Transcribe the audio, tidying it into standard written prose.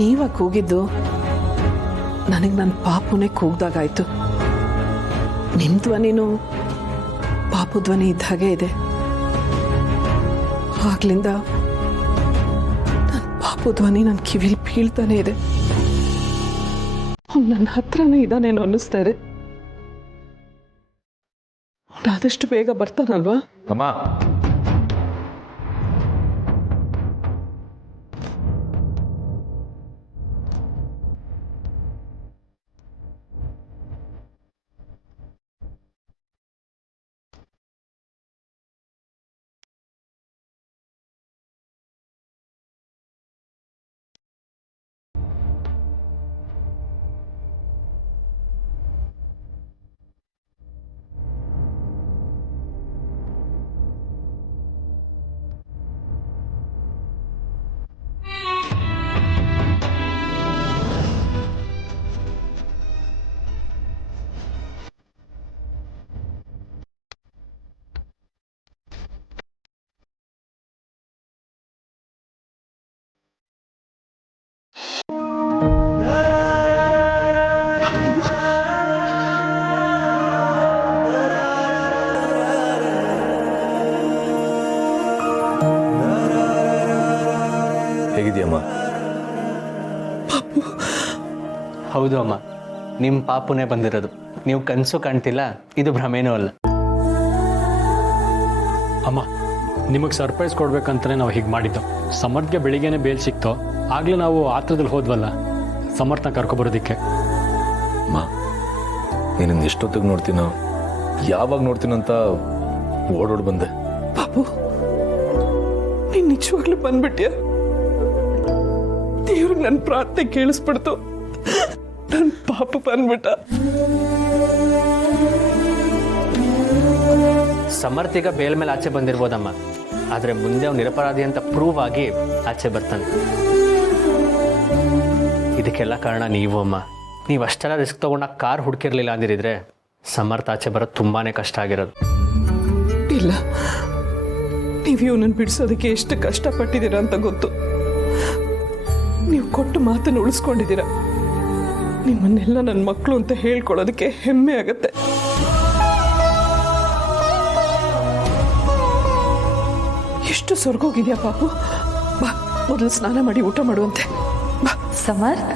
ನೀವ ಕೂಗಿದ್ದು ನನಗೆ ನನ್ನ ಪಾಪುನೇ ಕೂಗ್ದಾಗಾಯ್ತು. ನಿಮ್ಮ ಧ್ವನಿನೂ ಪಾಪು ಧ್ವನಿ ಇದ್ದ ಹಾಗೆ ಇದೆ. ಆಗ್ಲಿಂದ ನನ್ನ ಪಾಪು ಧ್ವನಿ ನನ್ನ ಕಿವಿಲಿ ಬೀಳ್ತಾನೆ ಇದೆ. ನನ್ನ ಹತ್ರನೇ ಇದ್ದಾನೇನೋ ಅನ್ನಿಸ್ತಾ ಇದೆ. ಆದಷ್ಟು ಬೇಗ ಬರ್ತಾನಲ್ವಾ? ಅಮ್ಮ, ಹೇಗಿದೆಯಮ್ಮ? ಹೌದು ಅಮ್ಮ, ನಿಮ್ಮ ಪಾಪುನೇ ಬಂದಿರೋದು. ನೀವು ಕನಸು ಕಾಣ್ತಿಲ್ಲ, ಇದು ಭ್ರಮೇನೂ ಅಲ್ಲ. ಅಮ್ಮ, ನಿಮಗೆ ಸರ್ಪ್ರೈಸ್ ಕೊಡ್ಬೇಕಂತಲೇ ನಾವು ಹೀಗೆ ಮಾಡಿದ್ದು. ಸಮರ್ಥ್ಗೆ ಬೆಳಿಗ್ಗೆನೆ ಬೇಲ್ ಸಿಕ್ತೋ, ಆಗಲೇ ನಾವು ಆತ್ರದಲ್ಲಿ ಹೋದ್ವಲ್ಲ ಸಮರ್ಥನ ಕರ್ಕೊಬರೋದಕ್ಕೆ. ಅಮ್ಮ, ನೀನು ಎಷ್ಟೊತ್ತಿಗೆ ನೋಡ್ತೀನೋ, ಯಾವಾಗ ನೋಡ್ತೀನೋ ಅಂತ ಓಡೋಡ್ ಬಂದೆ. ಪಾಪು, ನೀನು ನಿಜವಾಗ್ಲೂ ಬಂದ್ಬಿಟ್ಯಾ? ದೇವ್ರಿಗೆ ನನ್ನ ಪ್ರಾರ್ಥನೆ ಕೇಳಿಸ್ಬಿಡ್ತು. ನನ್ನ ಪಾಪು ಬಂದ್ಬಿಟ್ಟ. ಸಮರ್ಥಿಗ ಬೇಲ್ ಮೇಲೆ ಆಚೆ ಬಂದಿರ್ಬೋದಮ್ಮ, ಆದರೆ ಮುಂದೆ ಅವ್ನು ನಿರಪರಾಧಿ ಅಂತ ಪ್ರೂವ್ ಆಗಿ ಆಚೆ ಬರ್ತಾನೆ. ಇದಕ್ಕೆಲ್ಲ ಕಾರಣ ನೀವು ಅಮ್ಮ. ನೀವು ಅಷ್ಟೆಲ್ಲ ರಿಸ್ಕ್ ತೊಗೊಂಡಾಗ ಕಾರ್ ಹುಡುಕಿರ್ಲಿಲ್ಲ ಅಂದಿರಿದ್ರೆ ಸಮರ್ಥ ಆಚೆ ಬರೋದು ತುಂಬಾ ಕಷ್ಟ ಆಗಿರೋದು. ಇಲ್ಲ, ನೀವು ಇವನನ್ನು ಬಿಡಿಸೋದಕ್ಕೆ ಎಷ್ಟು ಕಷ್ಟಪಟ್ಟಿದ್ದೀರಾ ಅಂತ ಗೊತ್ತು. ನೀವು ಕೊಟ್ಟು ಮಾತನ್ನು ಉಳಿಸ್ಕೊಂಡಿದ್ದೀರಾ. ನಿಮ್ಮನ್ನೆಲ್ಲ ನನ್ನ ಮಕ್ಕಳು ಅಂತ ಹೇಳ್ಕೊಳ್ಳೋದಕ್ಕೆ ಹೆಮ್ಮೆ ಆಗತ್ತೆ. ಎಷ್ಟು ಸ್ವರ್ಗೋಗಿದ್ಯಾ ಪಾಪು. ಬಾ, ಮೊದಲು ಸ್ನಾನ ಮಾಡಿ ಊಟ ಮಾಡುವಂತೆ. ಬಾ. ಸಮರ್ಥ್,